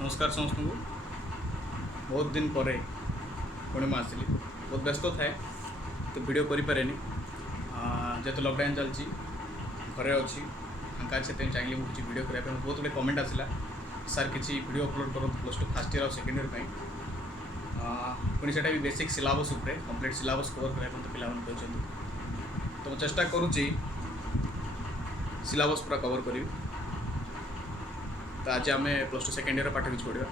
नमस्कार समस्त को बहुत दिन पर पुणी मैं आसली बहुत व्यस्त थाए तो वीडियो करें जेहेतु लॉकडाउन चलती घरे अच्छी फाँका से चाहिए मुझे वीडियो करने बहुत गुटे कमेंट आसला सार किसी वीडियो अपलोड करूँ प्लस टू फास्ट ईयर और सेकेंड ईयर पुणी से भी basic syllabus complete syllabus cover करने तो पिला कहते तो चेष्टा करुँची सिलेबस पूरा कवर करी तो आज आम प्लस टू सेकेंड ईयर पाठ किसी पढ़ा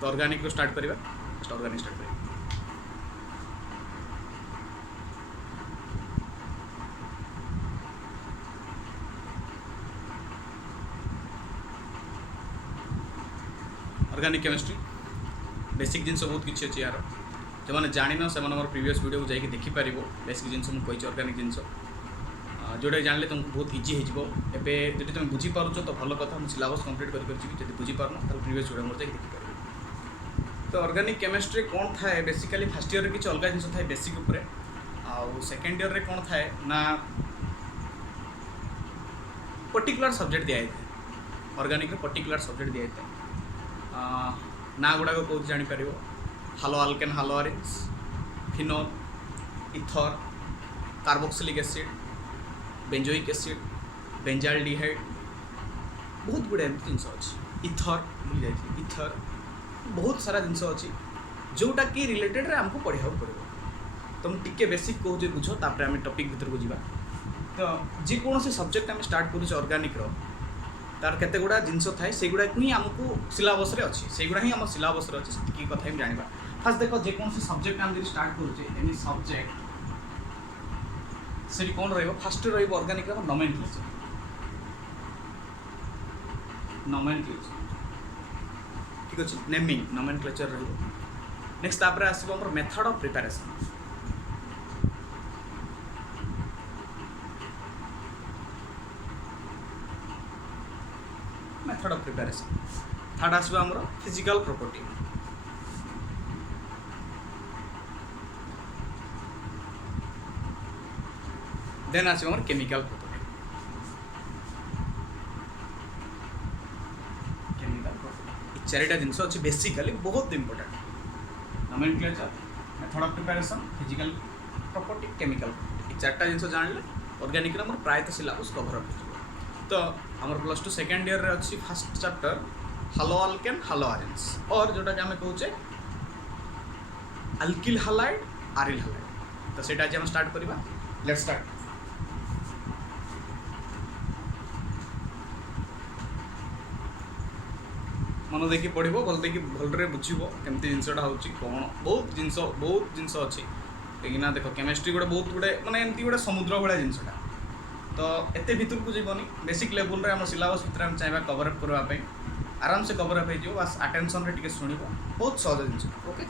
तो ऑर्गेनिक रो स्टार्ट करवा फर्स्ट ऑर्गेनिक स्टार्ट करिया ऑर्गेनिक केमिस्ट्री बेसिक जिनस बहुत किसी अच्छी यार जो मैंने जान से प्रीवियस वीडियो को जाकि देखिपर बेसिक जिनस मुझे ऑर्गेनिक जिनस जोटा जानले तुमको बहुत इजी हो एवं जो तुम बुझीपार तो भल कथा मुझे सिलेबस कंप्लीट कर बुझीपार तो प्रीवियस वीडियो मोर जाकि देखिपर तो ऑर्गेनिक केमिस्ट्री कौन थाए बेसिकली फास्ट ईयर किसी अलग जिन थाए बेसिक उपरे आउ सेकेंड ईयर कौन थाए ना पर्टिकुलर सब्जेक्ट दिखाई था ऑर्गेनिक पर्टिकुलर सब्जेक्ट दिखाई ना गुड़ाक कौन जापर halo alkane halo arenes phenol ether carboxylic acid benzoic acid benzaldehyde बहुत गुड़ाए जिन अच्छी इथर भूल जाइए इथर बहुत सारा जिनस अच्छी जोटा कि रिलेटेड आमको पढ़ा पड़ो तो मुझे बेसिक कहूँ बुझ तापर आम टॉपिक भीतर को जावा तो जेकोसी सब्जेक्ट आम स्टार्ट करुचे ऑर्गेनिक तार केते गुड़ा जिनस थाए से गुड़ा ही आमको सिलेबस अच्छी से गुड़ा ही आम सिलेबस अच्छी से कथा ही जाना फास्ट देख जेकोसी सब्जेक्ट आम स्टार्ट करुचे एनी सब्जेक्ट से कौन फास्ट ऑर्गेनिक नोमेनक्लेचर नोमेनक्लेचर ठीक अच्छे नेमिंग नोमेनक्लेचर नेक्स्ट तापर आसो आम method of preparation method of preparation third आसो आम फिजिकल प्रॉपर्टी देन आसो आम केमिकल प्रॉपर्टी चारिटा जिनस अच्छे बेसिकली बहुत important nomenclature method of preparation physical property chemical property चार्टा जिनस जानले ऑर्गेनिक प्रायतः सिलेबस कवर अप हो तो आम प्लस टू सेकेंड ईयर अच्छी first chapter halo alkane halo arenes और जोटा कि आम कहचे अल्किल हालाइड आरिल हालाइड तो सेटा आज हम स्टार्ट करवा लेट्स स्टार्ट मन देखिए पढ़ भल देखिए भलरे बुझब केमती जिनसा हो कौन बहुत जिनस अच्छी कहीं देख केमिस्ट्री गोटे बहुत गुटे माने एमती गोटे समुद्र भाया जिनसा तो एत भीतर को जीवन बेसिक लेवल रे आम सिलेबस भितर आम चाहिए कवर अप करने आराम से कवर अप हो बस अटेंशन रे टिके शुण बहुत सहज जिन okay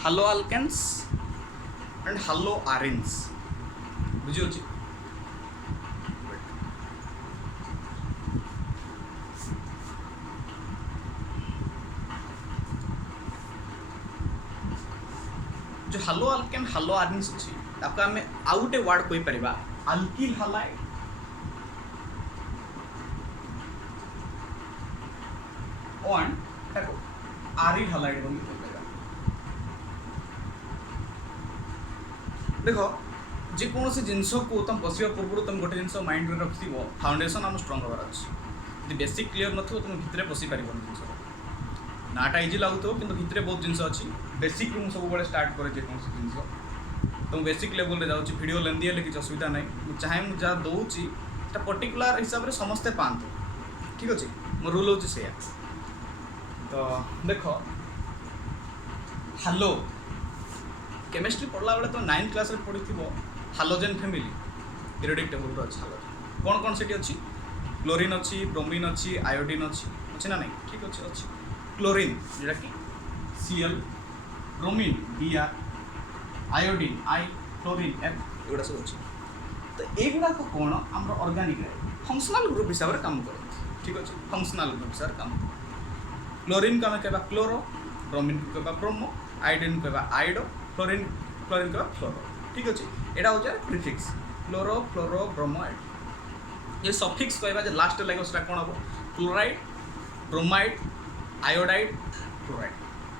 halo alkanes and halo arenes बुझी अच्छी जो हालो आल्केन हालो आरेंज अच्छी ताको आम आउ गोटे वर्ड कहि परिबा अल्किल हालाइड और ताको आरिल हालाइड बोली देख जेकोसी जिनस को तुम बसवा पूर्व तुम गोटे जिन माइंड में रखी फाउंडेसन आम स्ट्रंग हबार अच्छे बेसिक क्लीयर न तुम भितर पशि पार जिन नाटा इजी लगुव कि भितर बहुत जिन अच्छी बेसिक रूम सब बड़े स्टार्ट करे जेकोसी जिन तो बेसिक लेवल जाऊँगी वीडियो लेंदी है किसी असुविधा ना चाहे मुझे जहाँ दूसरी पर्टिकुलर हिसाब से समस्ते पाते ठीक अच्छे मो रूल हूँ से तो देख हालो केमिस्ट्री पढ़ला बेले तो 9th क्लास में पढ़ी हालोजेन फैमिली पीरियोडिक टेबल अच्छी हालोजेन कौन कौन से अच्छी क्लोरीन अच्छी ब्रोमीन अच्छी आयोडीन अच्छी ना नहीं ठीक अच्छे अच्छी क्लोरीन जोटा कि Cl bromine Br iodine I chlorine F एगुड़ा सब अच्छी तो युवाक कौन आम ऑर्गेनिक फंक्शनल ग्रुप हिसाब से काम कर ठीक अच्छे फंक्शनल ग्रुप हिसाब से काम क्लोरीन को आम कह क्लोरो ब्रोमीन को कहबा ब्रोमो, आयोडीन को कहबा आयोडो, क्लोरीन क्लोरीन कहबा फ्लोरो। ठीक अछि, एटा होचे प्रीफिक्स क्लोरो फ्लोरो ब्रोमो आयोडो। ये सफिक्स कहबा जे लास्ट लागो सेटा कोन हबो क्लोराइड ब्रोमाइड आयोडाइड क्लोराइड।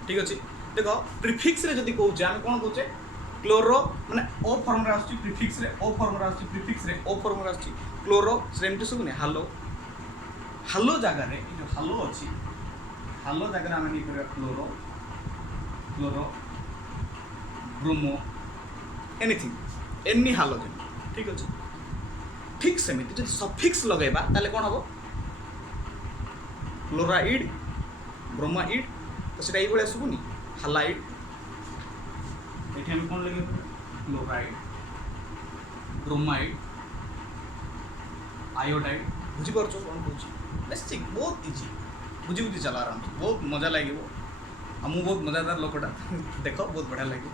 ठीक अछि, देखो प्रीफिक्स रे जदी कहू हम कोन कहूचे क्लोरो माने ओ फॉर्म रे आछि, प्रीफिक्स रे ओ फॉर्म रे आछि, प्रीफिक्स रे ओ फॉर्म रे आछि क्लोरो सेमटी सुने हालो हालो जगह रे जो हालो अछि हालो जगह हम नहीं करे chloro chloro bromo anything any halogen. ठीक अछि, ठीक सेमिति जब सफिक्स लगेबा ताले कोन हबो क्लोराइड ब्रोमाइड तो सेटा एई बळे सुबुनी हालाइड। एठी हम कोन लगे क्लोराइड ब्रोमाइड आयोडाइड। बुझी परछो कोन कहूची बेसिक बहुत इजी बुझी बुझी चला आराम से बहुत मजा लागिवो। हम बहुत मजादार लोकटा देखो बहुत बढ़िया लगे।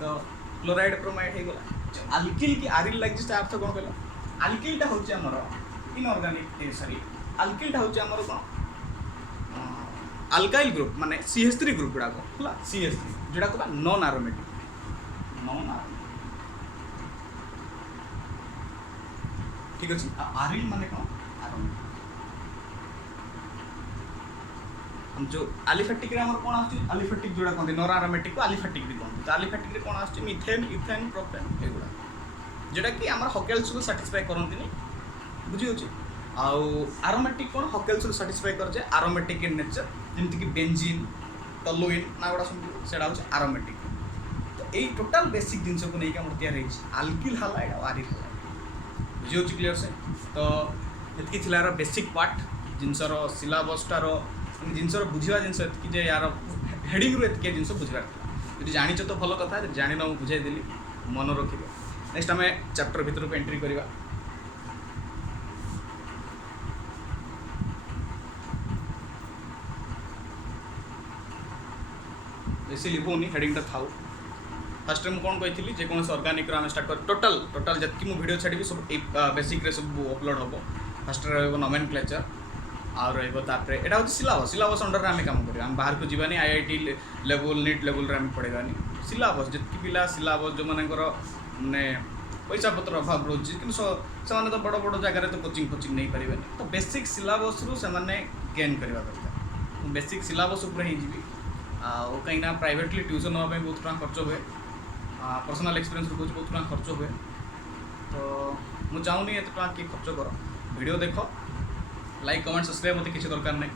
तो क्लोराइड ब्रोमाइड हे गला अल्किल की आरिल लागि से अर्थ कोन कहला अल्किल टा होचे हमर इनऑर्गेनिक सॉरी अल्किल टा होचे हमर कोन अल्काइल ग्रुप माने CH3 ग्रुप गुडा को हला CH3 जेडा को नॉन एरोमेटिक ठीक अछि। आरिल माने कोन एरोमेटिक हम जो एलिफेटिक रे हमर कोन आछि एलिफेटिक जोडा कोन नॉन एरोमेटिक को एलिफेटिक भी कोन तो एलिफेटिक रे कोन आछि मीथेन इथेन प्रोपेन एगुडा जेडा कि हमर हकेल्स को सैटिस्फाई करंतिनी बुझी होछि। आउ एरोमेटिक कोन हकेल्स को सैटिस्फाई कर जे एरोमेटिक इन नेचर जेमति कि बेंजीन टोलुइन नागुडा सुन सेडा होछि एरोमेटिक। तो एई टोटल बेसिक जिंस को नै के हमर तैयार हेछि अल्किल हालाइड और आरिल हालाइड बुझी होछि क्लियर से। तो एतकी थिला रो बेसिक पार्ट जिंस रो सिलेबस टारो जिनस बुझा जिनस कि जे यार हेडिंग रू एत जिनस बुझार था जानिच तो भल कथा जान मुझे बुझाई देली मन रखिए। नेक्स्ट आम चैप्टर भितर को एंट्री करवा। बेसी लिखोनी हेडिंग था फास्ट मुझे कौन कही जेकोसी अर्गानिक आम स्टार्ट कर टोटाल टोटाल जी वीडियो छाड़ी सब बेसिक रे सब अपलोड हम फास्ट नोमेनक्लेचर आ रही यहाँ हूँ सिलेबस अंडर आम कम करें आम बाहर को जीवानी IIT लेवल नीट लेवल आम पढ़ानी सिलेबस जी पिला सिलेबस जो मानकर माने पैसा पत्र अभाव रोचे कि तो बड़ बड़ जगह तो कोचिंग कोचिंग नहीं पारे तो बेसिक सिलेबस रु से गेन करवा दरकार बेसिक सिलेबस उपर ही कहीं प्राइवेटली ट्यूशन नापी बहुत टाँग खर्च हुए पर्सनल एक्सपीरियंस कहूँ बहुत टाँग खर्च हुए। तो मुझे चाहूनी एत टाँग किए खर्च कर वीडियो देख लाइक कमेंट सब्सक्राइब मत किसी दरकार नहीं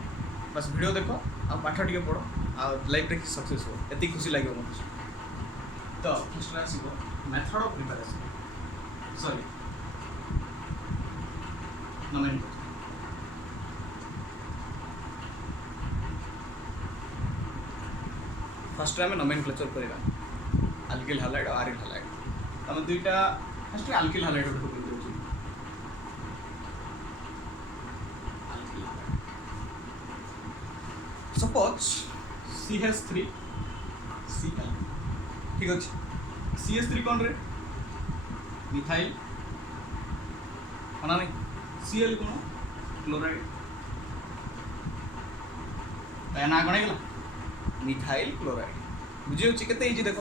बस वीडियो देख आ पाठ टे पढ़ आ लाइफ रे सक्सेस हो एति खुशी लगे मत। तो फर्स्ट आसो method of preparation sorry nomenclature first आम नोमेनक्लेचर करवा अल्किल हालाइड और आरिल हालाइड आम दुईटा फर्स्ट अल्किल हालाइड गोटे सपोज CH3 Cl ठीक अच्छे CH3 कौन रे मिथाइल नहीं Cl कौन क्लोराइड ना कौन है मिथाइल क्लोराइड बुझे के इजी देख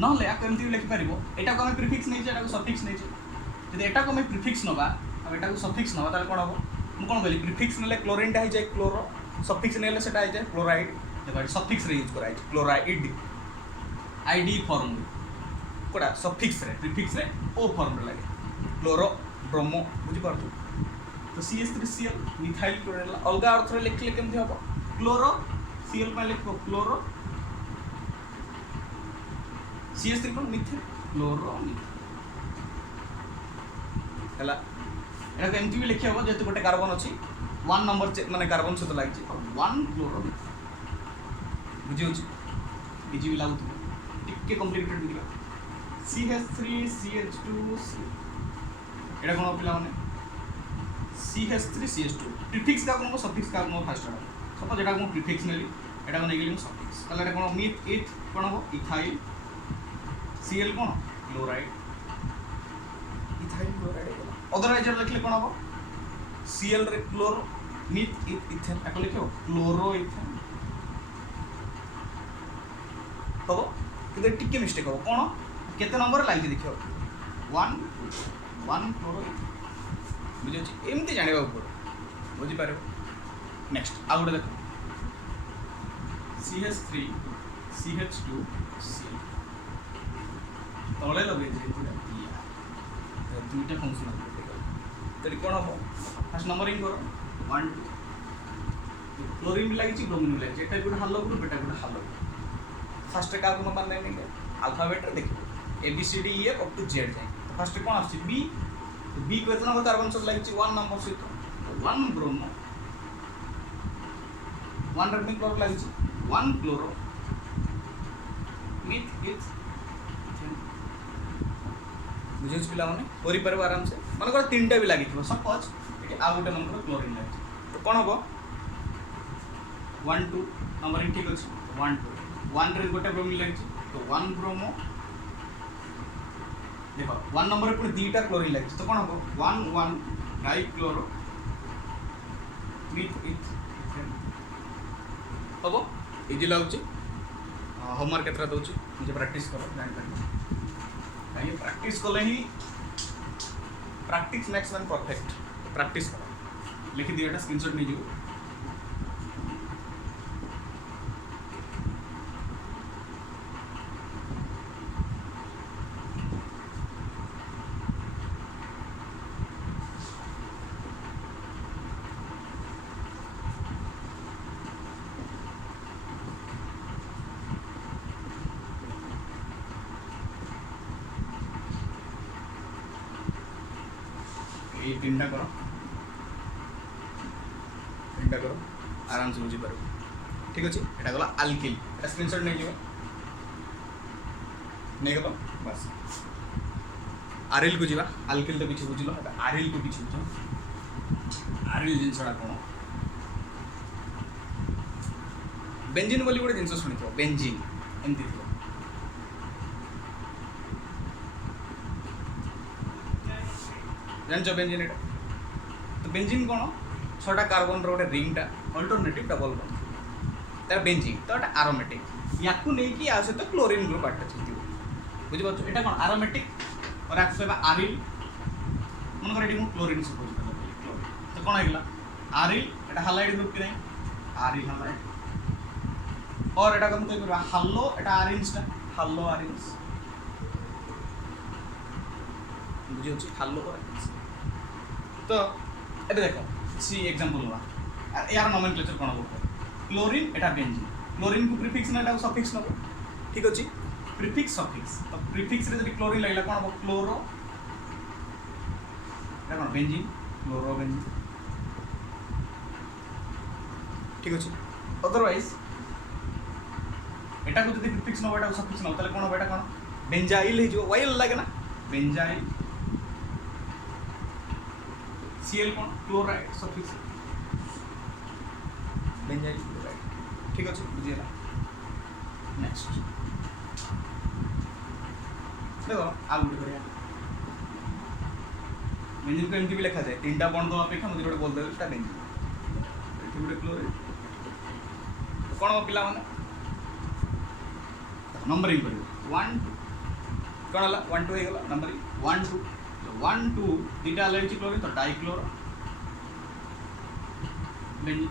ना एमती लिखिपर यहाँ को प्रिफिक्स नहीं यहाँ सफिक्स नहीं जब यहाँ को प्रिफिक्स नवा यहाँ सफिक्स नवा कौन हम मुझे कौन कहली प्रिफिक्स ना क्लोरीन हो जाए क्लोरो सफिक्स ने से क्लोराइड देखो सफिक्स यूज कराई क्लोराइड आईडी फॉर्म कौटा सफिक्स रे प्रिफिक्स रे ओ फॉर्म रे लगे क्लोरो ब्रोमो बुझीपार तो CH3Cl मिथाइल क्लोराइड अलग अर्थ लिखले केमती हम क्लोरो Cl में लिखो क्लोरो CH3 कौन मिथाइल क्लोरो है यहाँ एमती भी लिखी हम जेहतु गोटे कार्बन अच्छी 1 नंबर माने कार्बन सहित लगी 1 क्लोरो बुझी इजी भी लगुत टिके कॉम्प्लिकेटेड बुझा CH3CH2 एटा कौन पिला माने CH3CH2 प्रीफिक्स का कौन सफिक्स का कौन फास्ट सपोज एटा कौन प्रीफिक्स नेली एटा को नेगली सफिक्स ताले एटा कौन मिथ इथ कौन हो इथाइल Cl कौन क्लोराइड इथाइल क्लोराइड अदरवाइज लिखले कौन हो Cl रे क्लोरो मिथ इथेन ताको लिखो क्लोरो इथेन हम कि टिके मिस्टेक हम कौन केते नंबर लगे देख 1 1 क्लोरो बुझे एमती जाना पड़े बुझीपार। नेक्स्ट आउ गोटे देख CH3 CH2 C तले लगे दुईटा फंक्शन तो कौन हम फास्ट नंबरिंग कर 1 2 क्लोरीन भी लगी ब्रोमीन भी लगी एटा गोटे हालो ग्रुप एटा गोटे हालो ग्रुप फास्ट क्या नंबर नहीं अल्फाबेट देखिए ABCD E F up to Z जाए तो फास्ट कौन आस बी बी को एतना नंबर कार्बन सब लगी 1 नंबर सहित 1 ब्रोमो 1 रेडमी क्लोरो लगी 1 क्लोरो मिथ बुझे पिला माने आराम से मन कर 3टा भी लगी सपोज ये आ गोटे मन क्लोरीन लगी तो कौन हम 1 2 नंबरिंग ठीक अच्छे 1 2 1 रे गोटे ब्रोमीन लगी तो 1 ब्रोमो देखो 1 नंबर पुणी 2टा क्लोरीन लगी तो कौन हम 1 1 डाई क्लोरो मिथ हम इजी लगुच होमवर्क केतरा दूसरी मुझे प्रैक्टिस करो जापर कहीं प्रैक्टिस कले ही practice makes man perfect practice करो लिखी दिए स्क्रीनशॉट नहीं जीव ये 3टा करो आराम से बुझीपार ठीक अच्छे यहाँ गला आल्किल एटा स्क्रीनशॉट नहीं जीव नहीं गल बस आरिल को जीवा आल्किल तो किसी बुझल आरिल को किसी बुझ आरिल जिनसा कौन बेंजीन बोली गोटे जिन शुणी बेंजीन एमती थी जान बेंजीन एटा तो बेंजीन कौन 6टा कार्बन रोटे रिंगटा अल्टरनेटिव डबल बॉन्ड तार बेंजीन तो एटा एरोमेटिक या नहीं आ सहित क्लोरीन ग्रुप अटैच बुझीपार एटा कौन एरोमेटिक और या कहवा आरिल मन कर ये क्लोरीन सपोज क्लोरीन तो कौन होगा आरिल एटा हालाइड ग्रुप कि नहीं आरिल हालाइड और एटा कम तो हालो एटा आरिन्सटा हालो आरिन्स बुझे हालो आरिन्स तो ये देख सी एग्जांपल हुआ यार नोमेनक्लेचर कौन हम क्लोरीन एटा बेंजीन क्लोरीन को प्रीफिक्स ना सफिक्स नब ठीक अच्छे प्रीफिक्स सफिक्स तो प्रीफिक्स रे जब क्लोरीन लगला कौन हम क्लोरो एटा कौन बेंजीन क्लोरो बेंजीन ठीक अच्छे अदरवाइज एटा को जब प्रीफिक्स नब एटा सफिक्स नब ताले कौन हम एटा कौन बेंजाइल हो वाइल लगे ना बेंजाइल Cl कौन क्लोराइड सफिक्स बेंजाइल क्लोराइड ठीक अच्छे बुझीगला नेक्स्ट देखो आउ गोटे बेंजीन को एमती भी लिखा जाए 3टा बॉन्ड दवा अपेक्षा मुझे गोटे बोल देता बेंजीन गोटे क्लोराइड तो कौन हम पिला माने नंबरिंग कर 1 2 कौन है 1 2 हो गला नंबरिंग 1 2 1 2 2टा लगी क्लोरीन तो डाइक्लोरो बेंजीन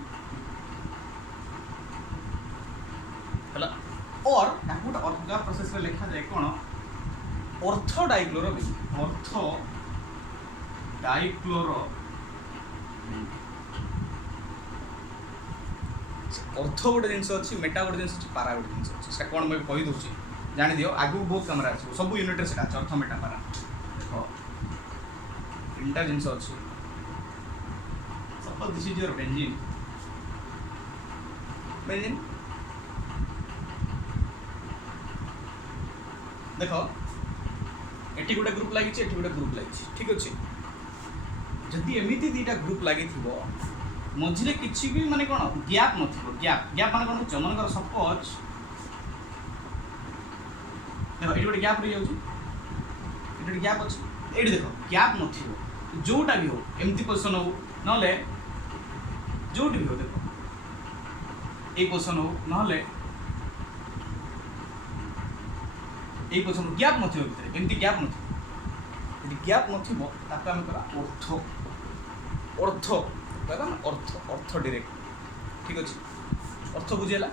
है और गोटे अलग प्रोसेस लिखा जाए कौन ortho dichloro benzene ortho dichloro ortho गोटे जिन अच्छी मेटा गोटे जिन अच्छी पारा गोटे जिन अच्छी कौन मुझे कहीदे जानी दियो आगू बहुत कम आस सब यूनिट से अर्थ मेटा पारा देख 3टा जिन अच्छी suppose this is your benzene benzene देख एटी गोटे ग्रुप लगी गोटे ग्रुप लगी ठीक अच्छे जदि एमती 2टा ग्रुप लगी मझे किसी भी माने कौन गैप न गैप गैप माने कौन बुझ मन सपोज देखो ये गोटे गैप रही जाए गैप अच्छे ये देख गैप न जोटा भी हो एमती पोजिशन हो ना जो भी हो देखो ये पोजिशन हो ना এই পছন্দ গ্যাপ নথিব ভিতরে এমতি গ্যাপ নথিব যদি গ্যাপ নথিব তাকে আমি করা অর্থ অর্থ କହିବା ନା ଅର୍ଥ ଅର୍ଥ ଡିରେକ୍ଟ ଠିକ୍ ଅଛି ଅର୍ଥ ବୁଝିହେଲା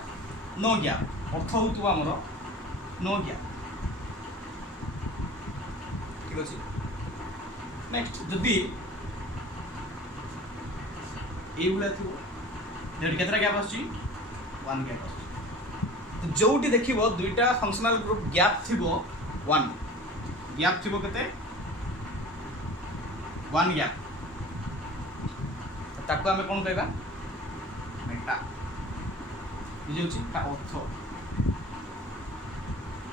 ନୋ ଗ୍ୟାପ୍ ଅର୍ଥ ହେଉଥିବ ଆମର ନୋ ଗ୍ୟାପ୍ ଠିକ୍ ଅଛି ନେକ୍ସଟ ଯଦି এইভଳିଆ ଥିବ যেটি কেতটা গ্যাপ আসছে 1 গ্যাপ আসছে তো যোউটি দেখিব দুইটা ফংশনাল গ্রুপ গ্যাপ থিব 1 গ্যাপ থিব কেতে 1 গ্যাপ তাকে আমি কোন কইবা মেটা বুঝিছি তা অর্থ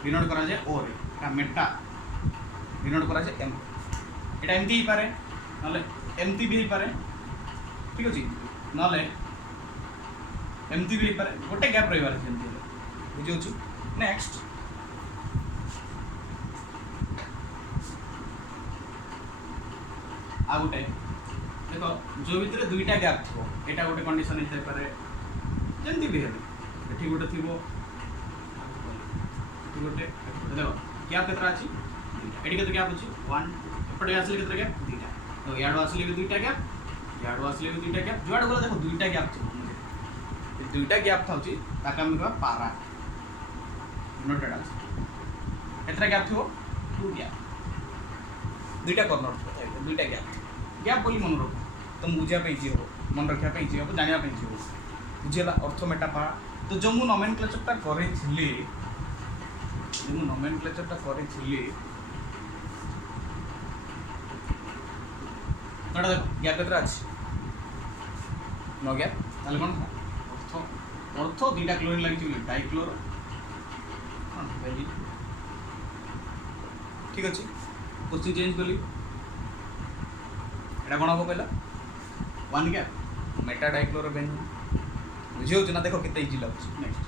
ডিনোট করা যায় ও রে তা মেটা ডিনোট করা যায় এম এটা এমতি হি পারে নলে এমতি বি হি পারে ঠিক আছে নলে এমতি বি হি পারে গোটে গ্যাপ রইবার আছে এমতি বুঝিছি নেক্সট आ गोटे देख जो भितर दुईटा गैप थो एटा गोटे कंडीशन होते पारे जमती भी हेले एठी गोटे थी गोटे देख गैप केतरा अछि एठी केते गैप अछि 1 एपटे आसले केते गैप दुईटा तो याडो आसले भी दुईटा गैप याडो आसले भी दुईटा गैप जुआड गला देखो दुईटा गैप थो दुईटा गैप थाउची ताका हम कहबा पारा नोटेड अछि केतरा गैप थो 2 गैप दुईटा कॉर्नर थो दुईटा गैप गैप बोली मन रख तुम बुझापी जी हो मन रखापी जी हो जानापी जी हो बुझेगा अर्थ मेटा पा तो जो मुझे नोमेनक्लेचरटा करी नोमेनक्लेचरटा करी कटा देख गैप केतरा अछि नो गैप ताले कोन अर्थ अर्थ दुईटा क्लोरीन लागि डाइक्लोरो ठीक अछि क्वेश्चन चेंज कली এটা কোন হবো কইলা 1 গ্যাপ মেটা ডাইক্লোরোবেনজিন বুঝিও না দেখো কেতে ইজি লাগুছে নেক্সট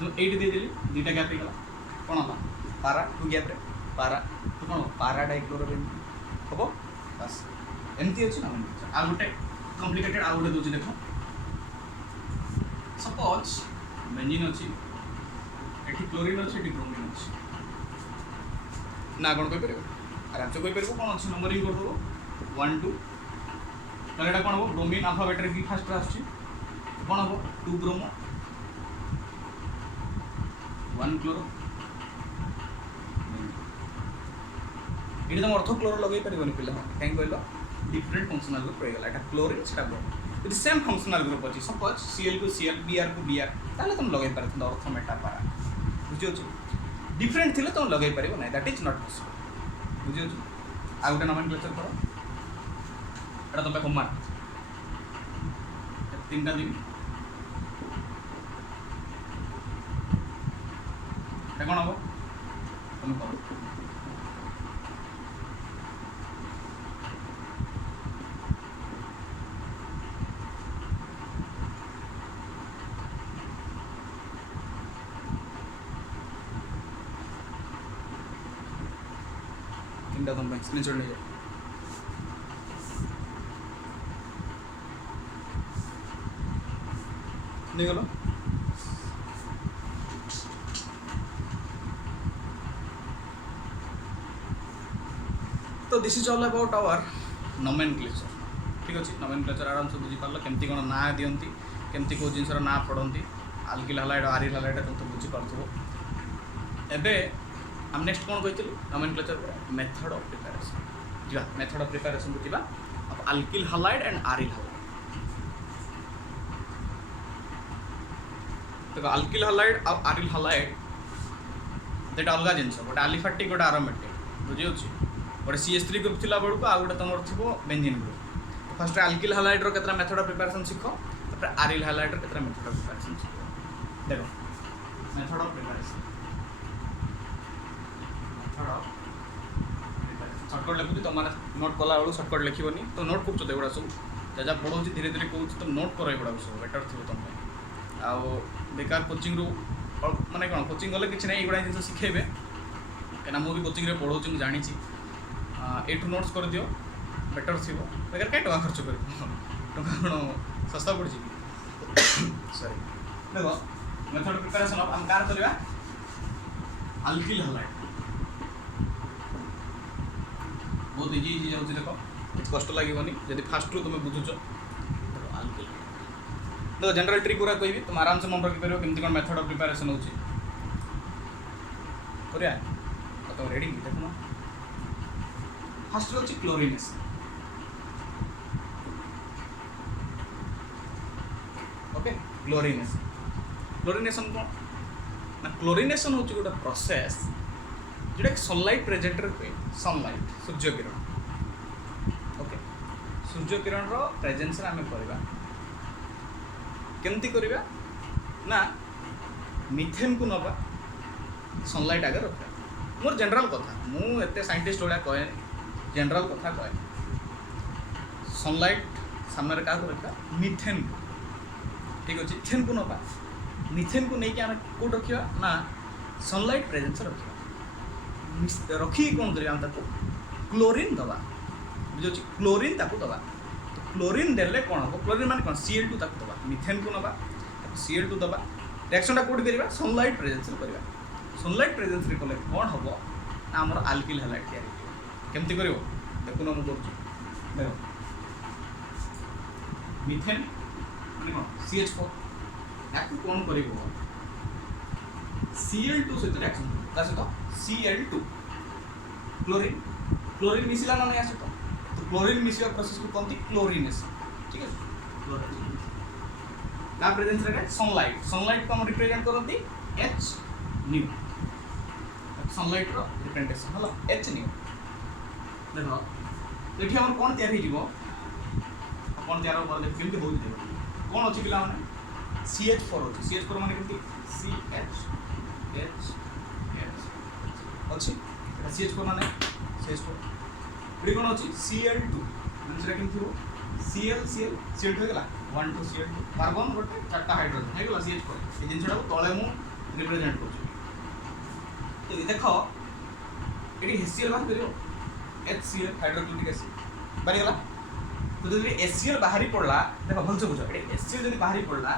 তো এইটি দিয়ে দিলি দুইটা গ্যাপ হয়ে গেল কোন হলো পারা 2 গ্যাপ রে পারা তো কোন পারা ডাইক্লোরোবেনজিন হবো বাস এমতি আছে না আর গোটে কমপ্লিকেটেড আর গোটে দউছি দেখো সপোজ বেনজিন আছে এটি ক্লোরিন আছে এটি ব্রোমিন আছে না কোন কই পারিবো আর আচ্ছা কই পারিবো কোন আছে নম্বরিং করে দেবো 1 2 তাহলে এটা কোন হবো ব্রোমিন আলফাবেটের কি ফার্স্ট আসছে কোন হবো 2 ব্রোমো 1 ক্লোরো এটা তুমি অর্থ ক্লোরো লগাই পারিবনি পিলা কাই কইলো ডিফরেন্ট ফাংশনাল গ্রুপ হয়ে গেল এটা ক্লোরিন সেটা ব্রোমিন যদি সেম ফাংশনাল গ্রুপ আছে সপোজ Cl को Cl Br को Br তাহলে তুমি লগাই পারত অর্থ মেটা পারা বুঝিছো ডিফরেন্ট থিলে তুমি লগাই পারিব না দ্যাট ইজ নট পসিবল বুঝিছো আর গোটা নমেনক্লেচার করো এটা তো হোমওয়ার্ক তিনটা দিন এটা কোন হবো তুমি করো তিনটা তোমরা স্ক্রিনশট নিয়ে যাও নিয়ে গেল तो this is all about our nomenclature ठीक अच्छे नोमेनक्लेचर आराम से बुझीपार केमती कौन ना दिखती केमती कौ जिनसर ना पढ़ती आल्किल हालाइड आरिल हालाइड तुम तो बुझीपार एबे हम नेक्स्ट कौन कही नोमेनक्लेचर मेथड ऑफ प्रिपरेशन जा मेथड ऑफ प्रिपरेशन को जा आल्किल हालाइड एंड आरिल हालाइड तो आल्किल हालाइड और आरिल हालाइड दुटा अलग जिन गोटे आलिफाटिक गोटे आरोमेटिक बुझे गोटे CH3 ग्रुप थी बेलू आ गए तुम थी बेंजीन ग्रुप फर्स्ट आल्किल हालाइड्र के मेथड ऑफ प्रिपरेशन शिख तापर आरिल हालाइड्र के मेथड ऑफ प्रिपरेशन शिख देखो मेथड ऑफ प्रिपरेशन सर्टकट लिखुची तुम मैंने नोट कला बेलू सर्टकट लिखनी तो नोट कर एगुड़ा सब जहाँ पढ़ाऊँ धीरे धीरे कहूँ तुम नोट कर एगुड़ा सब बेटर थी तुम आउ बेकार कोचिंग रू माने कौन कोचिंग गले किसी ना एगुड़ा जिन शिखेबे कहीं मुझे कोचिंग पढ़ाऊँ मुझे जानी एठू नोट्स कर दियो बेटर थी बेकार कहीं टका खर्च कर टका कौन सस्ता पड़ी सॉरी देखो मेथड प्रिपरेशन आम कार चलवा आल्किल हालाइड बहुत इजी इजी जाऊँगी देख କିଛି କଷ୍ଟ ଲାଗିବନି ଯଦି ଫାଷ୍ଟରୁ ତୁମେ ବୁଝୁଛ ଦେଖ ଆଲକିଲ ଦେଖ ଜେନେରାଲ ଟ୍ରିକ୍ ଗୁଡ଼ା କହିବି ତୁମେ ଆରାମସେ ମନେ ରଖିପାରିବ କେମିତି କ'ଣ ମେଥଡ଼ ଅଫ୍ ପ୍ରିପାରେସନ୍ ହେଉଛି କରିବା ତୁମେ ରେଡ଼ି ଦେଖୁନ ଫାଷ୍ଟରେ ହେଉଛି କ୍ଲୋରିନେସନ୍ ओके क्लोरिनेशन क्लोरिनेशन कौन ना क्लोरिनेशन हूँ गोटे प्रोसेस जोटा कि सनलाइट प्रेजेंट हुए सनलाइट सूर्य किरण ओके सूर्य किरण रो प्रेजेंस आम करवा केमती करवा ना मिथेन को नवा सनलाइट आगे रखा मोर जनरल कथा मुझे साइंटिस्ट भाया कहे जनरल कथा कहे सनलाइट सामने क्या रखा मिथेन को ठीक अच्छे मिथेन को नवा मिथेन को लेकिन आम कौट रखा ना सनलाइट प्रेजेंस रखा रखिक कौन कर क्लोरीन दवा बुझे क्लोरीन ताकू दवा तो क्लोरीन देले कौन हम क्लोरीन मान कौन Cl2 ताकू दवा मिथेन को नवा Cl2 दवा रिएक्शनटा कौट करवा सनलाइट प्रेजेंस करवा सनलाइट प्रेजेंस कले कौन हम ना आमर आल्किल हैलाइड तैयारी केमती कर देखुन मुझे कर मिथेन माने कौन CH4 याकू कौन कर Cl2 सहित रिएक्शन ता सहित Cl2 क्लोरीन क्लोरीन मिसिला ना नहीं आसतो तो क्लोरीन मिसिवा प्रोसेस को कहते क्लोरिनेशन ठीक है क्लोरीन का प्रेजेंस रे सनलाइट सनलाइट को हम रिप्रेजेंट करती H न्यू सनलाइट रो रिप्रेजेंटेशन हला H न्यू देखो एठी हमर कोन तयार हे जीवो कोन तयार हो बोले केमती हो जेबो कौन अच्छी पिला मैंने CH4 अच्छी CH4 माने केमती CH अच्छी CH4 माने CH4 एडी कौन अच्छी Cl2 माने सेटा केमती हो Cl2 हो गला 1 2 Cl2 कार्बन गोटे चारटा हाइड्रोजन हो गला CH4 ए जिनछडा को तळे मु रिप्रेजेंट करछु तो देखो एडी HCl बात करियो HCl हाइड्रोक्लोरिक एसिड बारी गला तो जब HCl बाहरी पड़ला देखो भल से बुझो HCl जब बाहरी पड़ला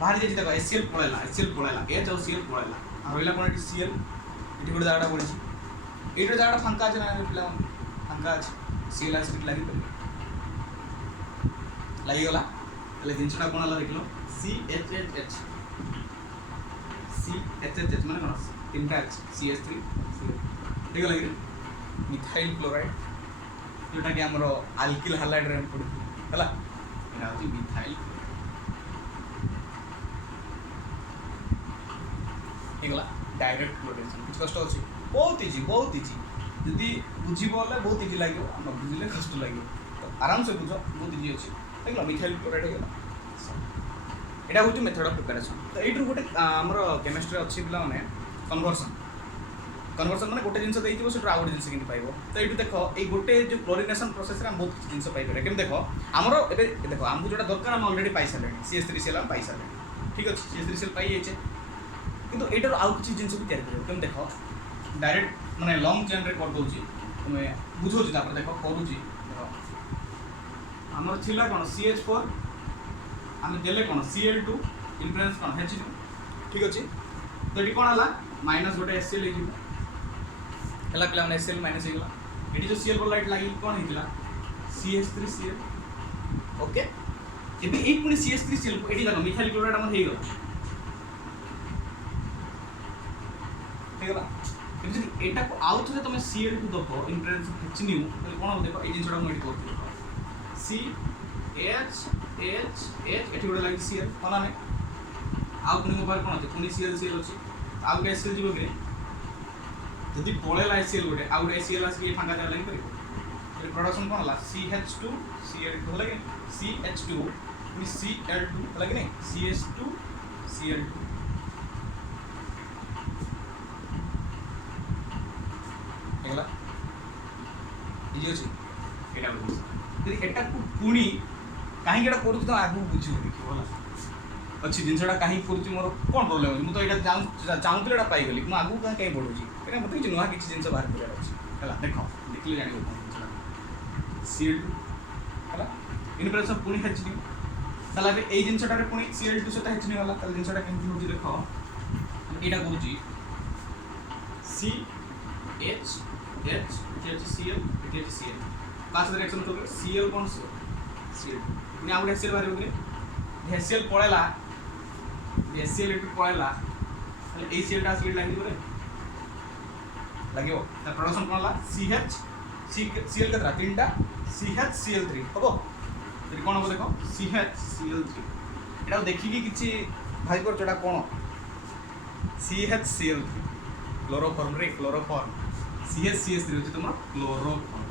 बाहरी जे देखो HCl पळेला H और Cl पळेला आ रोइला कोन Cl एठी गोटे जागाटा पड़िछि एठी जागाटा फांका अछि ना पिला फांका अछि Cl एसिड लागि पड़ले लागि गला तले जिनसटा कोन हला देखलो CHH माने कोन तीनटा CH3 ठीक है मिथाइल क्लोराइड जोटा कि आमर आल्किल हैलाइड रे पड़ू है एटा होची मिथाइल हेगला डायरेक्ट क्लोरिनेशन कुछ कष्ट अछि बहुत इजी यदि बुझिबो ले बहुत इजी लागियो न बुझिले कष्ट लागियो तो आराम से बुझो बहुत इजी अछि देखला मिथाइल क्लोराइड हेगला एटा होची मेथड ऑफ प्रिपरेशन तो एटू गोटे हमर केमिस्ट्री अछि पिला माने कन्वर्सन माने गोटे जिनस देइथिबो सेटू आ गोटे जिनस किनि पाइबो तो एटू देखो ए गोटे जो क्लोरिनेशन प्रोसेस रे हम बहुत किछ जिनस पाइ करे केम देखो हमरो एबे देखो हमहु जोटा दरकार हम ऑलरेडी पाइ साले CH3Cl हम पाइ साले ठीक अछि CH3Cl पाइ जेचे किंतु एटर आउ किछ जिनस भी तयार करियो केम देखो डायरेक्ट माने लॉन्ग चेन रे कर दोची तुमे बुझो छी तापर देखो करूची देखो हमर थिला कोन CH4 हम देले कोन Cl2 इन्फ्लुएंस कोन H ठीक अछि तो एटी कोन हला माइनस गोटे HCl ले जिवो हला पिला माने HCl माइनस हेगला एटी जो Cl लाइट लागि कोन हितला CH3Cl ओके एबे ए पुनी CH3Cl को एटी देखो मिथाइल क्लोराइड हमर हेगला हेगला एबे एटा को आउ थरे तमे Cl2 दबो इन्फ्लुएंस H न्यू तो कोन हो देखो ए जिनसडा हम एटी करथि CH एटी गोटे लागि Cl होला नै आउ पुनी मोबाइल कोन होते पुनी Cl अछि आउ के HCl जीवो के यदि पळेला HCl गोटे आउ गोटे HCl आसी के फांका जाय लागि परिबो ए प्रोडक्शन कोन हला CH2 Cl2 होला के CH2 पुनी Cl2 होला के नै CH2 Cl2 हेगला इजी अछि एटा बोलस यदि एटा को पुनी काहे केटा करू तो आगु बुझियो देखियो होला अच्छी जिनसटा कहीं करुँच मोर कौन प्रोब्लेम अच्छी मुझे यहाँ चाहूँ एटा पाई गली आगू कहीं बढ़ुची कहीं मत किसी नुआ किसी जिन बाहर कर है देख देखिए जान Cl2 है इनप्रेशन पुणी H न्यू ताला बे ए जिनसटा पुणी Cl2 सहित H न्यू वाला ताला जिनसटा केमती होची देखो एटा करूची CH H ये अच्छी Cl ये अच्छी Cl का साथ रिएक्शन होगा Cl कौन सी Cl ने आउट HCl बाहर होगी HCl पड़ेला HCl इट पड़ेला ताले ए Cl टा Cl लागी बोले लागियो ता प्रोडक्शन कोन ला CH Cl केतरा तीनटा CHCl3 हबो तरी कोन हो देखो CHCl3 एटा देखि कि किछि भाई पर चोडा कोन CHCl3 क्लोरोफॉर्म रे क्लोरोफॉर्म CHCl3 होची तुम क्लोरोफॉर्म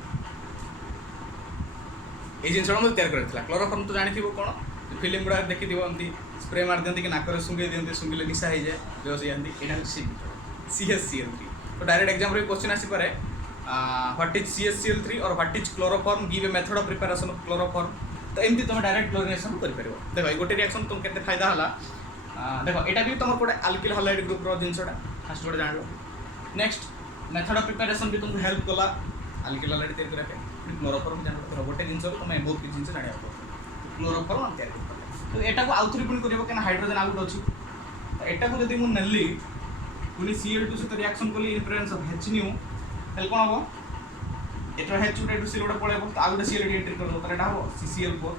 ए जिनसडा मते तयार करथिला क्लोरोफॉर्म तो जानि थिबो कोन फिल्म गुडा देखि दिबो अंती स्प्रे मार दियंती कि नाकरे सुंगे दियंती सुंगिले निशा हो जाए बेहोश यांती एटा CHCl3 तो डायरेक्ट एग्जाम रे क्वेश्चन आसी पारे व्हाट इज CHCl3 और what is chloroform give a method of preparation of chloroform तो एमती तुम डायरेक्ट क्लोरिनेशन कर परिबो देखो ए गोटे रिएक्शन तुम केते फायदा हला देखो एटा भी तुम कोटे अल्किल हैलाइड ग्रुप रो जिनसडा फर्स्ट गोटे जान लो नेक्स्ट मेथड ऑफ प्रिपरेशन भी तुमको हेल्प कला अल्किल हैलाइड तयार करबे क्लोरोफॉर्म जान लो गोटे जिनस तुम बहुत किछ जिनस जानिया क्लोरोफॉर्म तयार कर तो एटा को आउथरी पुनी करबो केना हाइड्रोजन आउट अछि तो एटा को जदी मु नल्ली पुनी Cl2 से रिएक्शन कली इन प्रेजेंस ऑफ H हेल कोन हो एटा H उटे Cl उटे पळेबो तो आउट Cl एंट्री कर दो तो एटा हो CCl4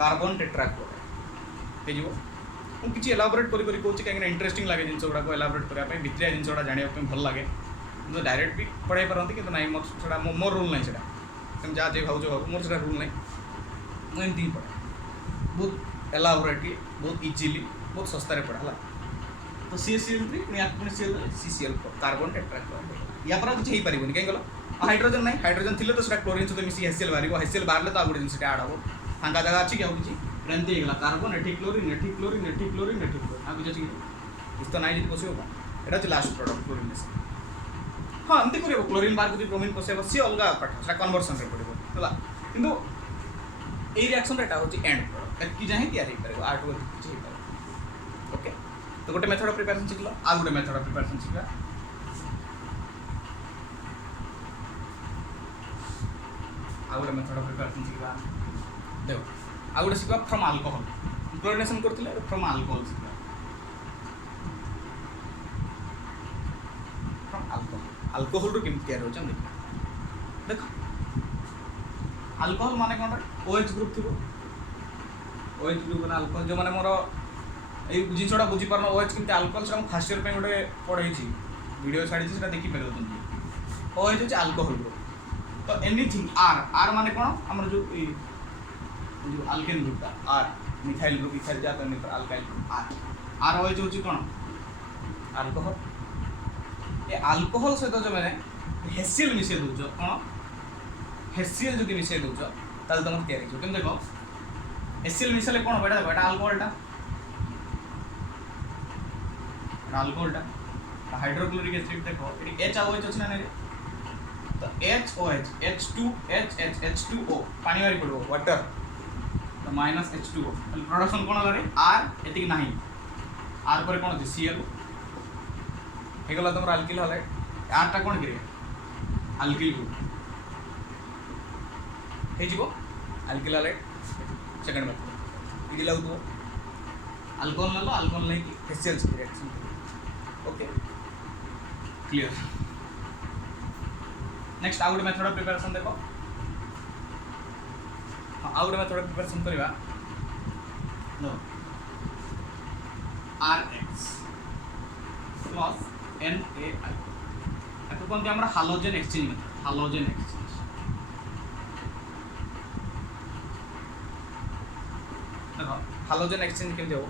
कार्बन टेट्राक्लोराइड हे जीवो मु किछि एलाबोरेट करी कोछि काहे इंटरेस्टिंग लागे जिनस गुडा को एलाबोरेट करिया पे भित्रिया जिनस गुडा जानिया पे भल लागे तो डायरेक्ट भी पढ़ाई परंती कि नहीं मोर छडा मोर रूल नहीं छडा तुम जा जे भाउजो हो मोर छडा रूल नहीं मु एमती पढ़ा बहुत एलाबोरेटली बहुत इजीली बहुत सस्ता रे पढ़ा हला तो CHCl3 पुनी आपुनी CCl4 कार्बन टेट्राक्लोराइड या पर कुछ हेई परिबोनी काहे गलो हाइड्रोजन नहीं हाइड्रोजन थिले तो सेटा क्लोरीन सहित मिसी HCl बारिबो HCl बारले तो आगुडे जिनस ऐड हबो फांका जगह अछि कि आ किछि एंती हेगला कार्बन एठी क्लोरीन एठी क्लोरीन एठी क्लोरीन एठी क्लोरीन आ कुछ अछि इस तो नाही जति पसिबो एटा छ लास्ट प्रोडक्ट क्लोरीन हां एमती करिबो क्लोरीन बार को ब्रोमीन पसेबो सी अलगा पाठ सेटा कन्वर्सन रे पड़िबो हला किंतु ए रिएक्शन रेटा होची एंड प्रोडक्ट कि जाहि तयार हे परबो आर्ट वर्क किछि हे परबो ओके तो गोटे मेथड ऑफ प्रिपरेशन सिखला आ गोटे मेथड ऑफ प्रिपरेशन सिखला आ गोटे मेथड ऑफ प्रिपरेशन सिखला देखो आ गोटे सिखला फ्रॉम अल्कोहल क्लोरिनेशन करथिले फ्रॉम अल्कोहल सिखला फ्रॉम अल्कोहल अल्कोहल रो केम तयार होचन देखो अल्कोहल माने कोन OH ग्रुप थिबो OH ग्रुप ना अल्कोहल जो माने मोर ए जिनसडा बुझी परनो OH किंते अल्कोहल से हम फर्स्ट ईयर पे गोटे पढाई छी वीडियो छाडी छी सेटा देखि परबो तुम OH होची अल्कोहल ग्रुप तो एनीथिंग R माने कोन हमर जो अल्केन ग्रुप ता R मिथाइल ग्रुप इथाइल जात में अल्काइल R OH होची कोन अल्कोहल ए अल्कोहल से तो जो माने HCl मिसे दोछ कोन HCl जदी मिसे दोछ ताल तुम तयारी छ केम देखो HCl मिसले कोन बेटा देखो एटा अल्कोहलटा अल्कोहलटा हाइड्रोक्लोरिक एसिड देखो एटी H और OH अछि ना रे तो HOH H2O पानी वाली पड़ो वाटर तो माइनस H2O प्रोडक्शन कोन हला रे R एतिक नाही R पर कोन अछि Cl हे गला तमर अल्किल हला R टा कोन करे अल्किल ग्रुप हे जीवो अल्किल हला सेकंड मेथड इदी लागतो अल्कोहल लो अल्कोहल नहीं की HCl से reaction okay clear next out method of preparation देखो आउट मेथड ऑफ प्रिपरेशन करबा नो RX प्लस NaI एतो कोन हमरा halogen exchange method halogen exchange देखो हालोजन एक्सचेंज केम देबो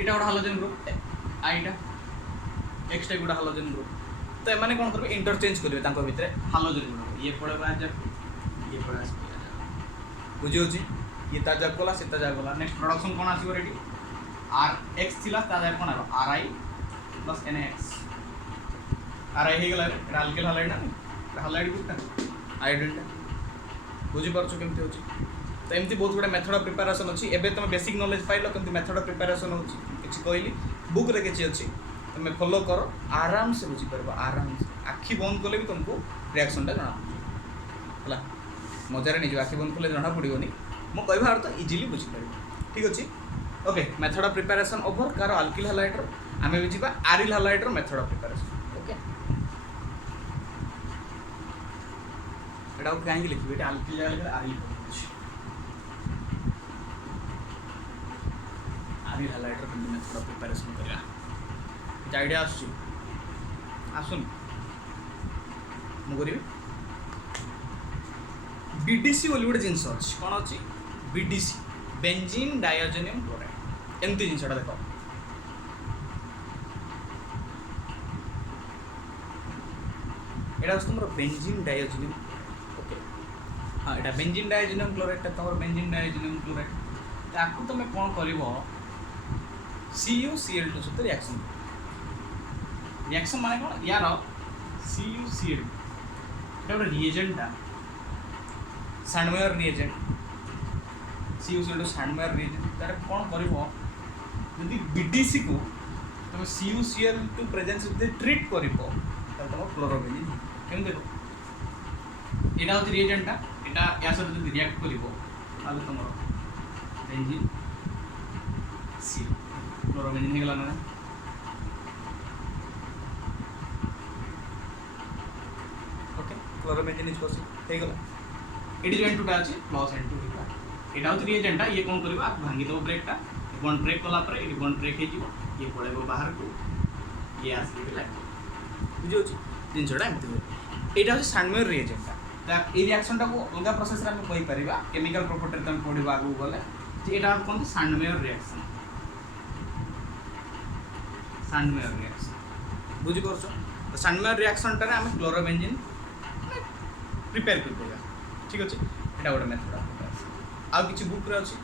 एटा गोटे हालोजन ग्रुप आईटा एक्स टा गोटे हालोजन ग्रुप तो एमाने कोन करबे इंटरचेंज करबे तांको भितरे हालोजन ग्रुप ये पड़े बाज ये पड़े बुझियो छी ये ताजा कोला से ताजा कोला नेक्स्ट प्रोडक्शन कोन आसीबो रेडी RX थिला ताजा कोन आरो RI प्लस NaX RI हे गेला रे अल्किल हालाइड ना हालाइड ग्रुप आयोडीन बुझि परछु केमति होची तो एमती बहुत गुड़ा मेथड ऑफ प्रिपरेशन अच्छी एवं तुम बेसिक नॉलेज पाइल कि मेथड ऑफ प्रिपरेशन होची कहली बुक रे किसी अच्छी तुम फॉलो कर आराम से बुझी पार आराम से आखि बंद कले भी तुमको रिएक्शन टा जना मजार नहीं आखि बंद कले जना पड़ोनी मो कहवा अर्थ इजिली बुझीपार ठीक अच्छे ओके मेथड ऑफ प्रिपरेशन ओवर कार अल्किल हैलाइड आम भी जी aryl halide method of preparation okay एटा कहीं लिखिबे एटा अल्किल जगह आरिल पड़छ आरिल हाइलाइटर के मैं थोड़ा प्रिपरेशन करिया आइडिया आसुन मु करी बीडीसी बोली गोटे जिनस अच्छी कौन अच्छी बीडीसी बेंजीन डायोजेनियम क्लोराइड एमती जिनसटा देख यहाँ तुम बेंजीन डायोजेनियम ओके हाँ यहाँ बेंजीन डायोजेनियम क्लोराइड तुम बेंजीन डायोजेनियम क्लोराइड ताकू तुम कौन कर CuCl2 सहित रिएक्शन माने कौन यार CuCl2 गोटे रिएजेंटा Sandmeyer reagent CuCl2 Sandmeyer reagent तार कौन कर बीडीसी को तुम CuCl2 प्रेजेंस ट्रीट कर तुम क्लोरोबेंजीन केम देखो यहाँ हूँ रिएजेंटा यहाँ या सहित जो रिएक्ट कर तुम बेंजीन सी क्लोरोबेंजीन हो गला ना ओके क्लोरोबेंजीन इज पॉसिबल हो गला ये जो N2 अच्छी प्लस N2 यहाँ हूँ रिएजेंटा ये कौन कर भांगी दब ब्रेकटा बॉन्ड ब्रेक कलापर ये बॉन्ड ब्रेक हो पड़े बाहर को ये आसिक लगे बुझे जिनसा एमती हुए यहाँ हूँ सैंडमेयर रिएजेंटा ये रिएक्शनटा को अलग प्रोसेस में कहीपर केमिकल प्रॉपर्टी तुम पढ़ा आगू गले यहाँ कहते सैंडमेयर रिएक्शन सैंडमेयर रिएक्शन बुझीपार तो सैंडमेयर रिएक्शनटा आम क्लोरोबेंजीन प्रिपेयर कर ठीक अच्छे यहाँ गोटे मेथड आउ कि बुक अच्छी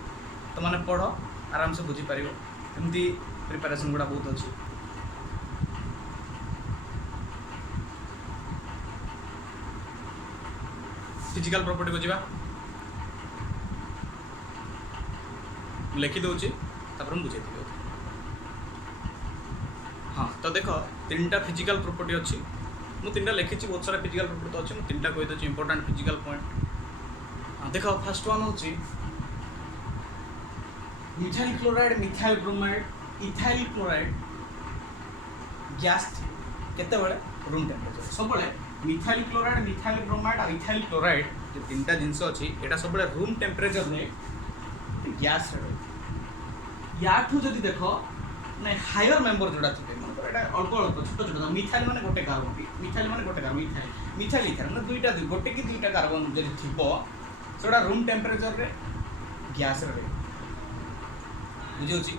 तो मैंने पढ़ आराम से बुझीपर एमती प्रिपेरेसन गुड़ा बहुत अच्छी फिजिकल प्रॉपर्टी को जीवा लिखी दूची बुझे हाँ तो देख तीन टा फिजिकल प्रॉपर्टी अच्छी मुझे तीन टा लिखी बहुत सारा फिजिकल प्रॉपर्टी तो अच्छी मुझे तीन टा कहीदे इंपोर्टेंट फिजिकल पॉइंट हाँ देख फर्स्ट वन हूँ methyl chloride methyl bromide ethyl chloride gas केते रूम टेम्परेचर सब मिथाइल क्लोराइड मिथाइल ब्रोमाइड और इथाइल क्लोराइड जो तीन टा जिनस अच्छी यहाँ सब रूम टेम्परेचर में गैस याठू जदि देख ना हायर मेम्बर जोड़ा थे अल्प अल्प छोट छोट मिथाइल माने गोटे कार्बन मिथाइल माने गोटे कार्बन मिथाइल मिथाइल इथाइल माने दुईटा गोटे कि दुईटा कार्बन जदि थी सेटा रूम टेम्परेचर रे गैस रे बुझे